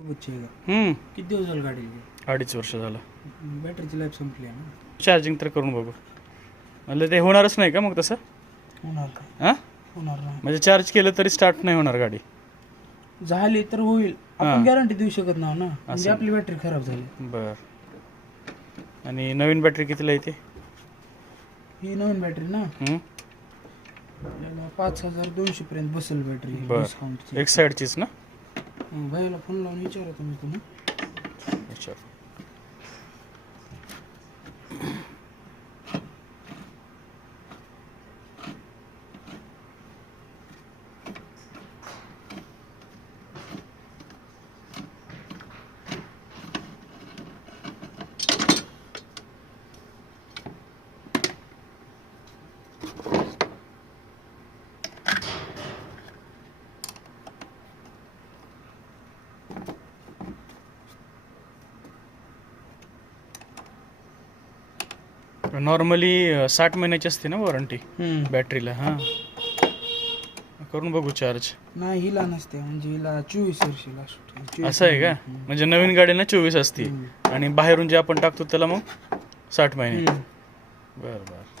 किती दिवस झालं गाडी 2.5 वर्ष झालं. बॅटरीची लाईफ संपली आहे ना. चार्जिंग तर करून बघू. म्हणलं ते होणारच नाही का मग तसं? होणार का? हां, होणार नाही. म्हणजे चार्ज केलं तरी स्टार्ट नाही होणार गाडी. झाली तर होईल, आपण गॅरंटी देऊ शकत नाही ना, म्हणजे आपली बॅटरी खराब झाली. बर. आणि नवीन बॅटरी कितीला येते? ही नवीन बॅटरी ना, हं? 5200 पर्यंत बसेल बॅटरी. बर, एक साईडचीच ना? भाईला फोन लावून विचारा तुम्ही पुन्हा. अच्छा. नॉर्मली 60 महिन्याची असते ना वॉरंटी बॅटरीला. हां, करून बघू चार्ज. नाही, हिला नसते, म्हणजे हिला 24 वर्ष लास्ट. असं आहे का? म्हणजे नवीन गाडीला 24 असते आणि बाहेरून जे आपण टाकतो त्याला मग 60 महिने. बरं बरं.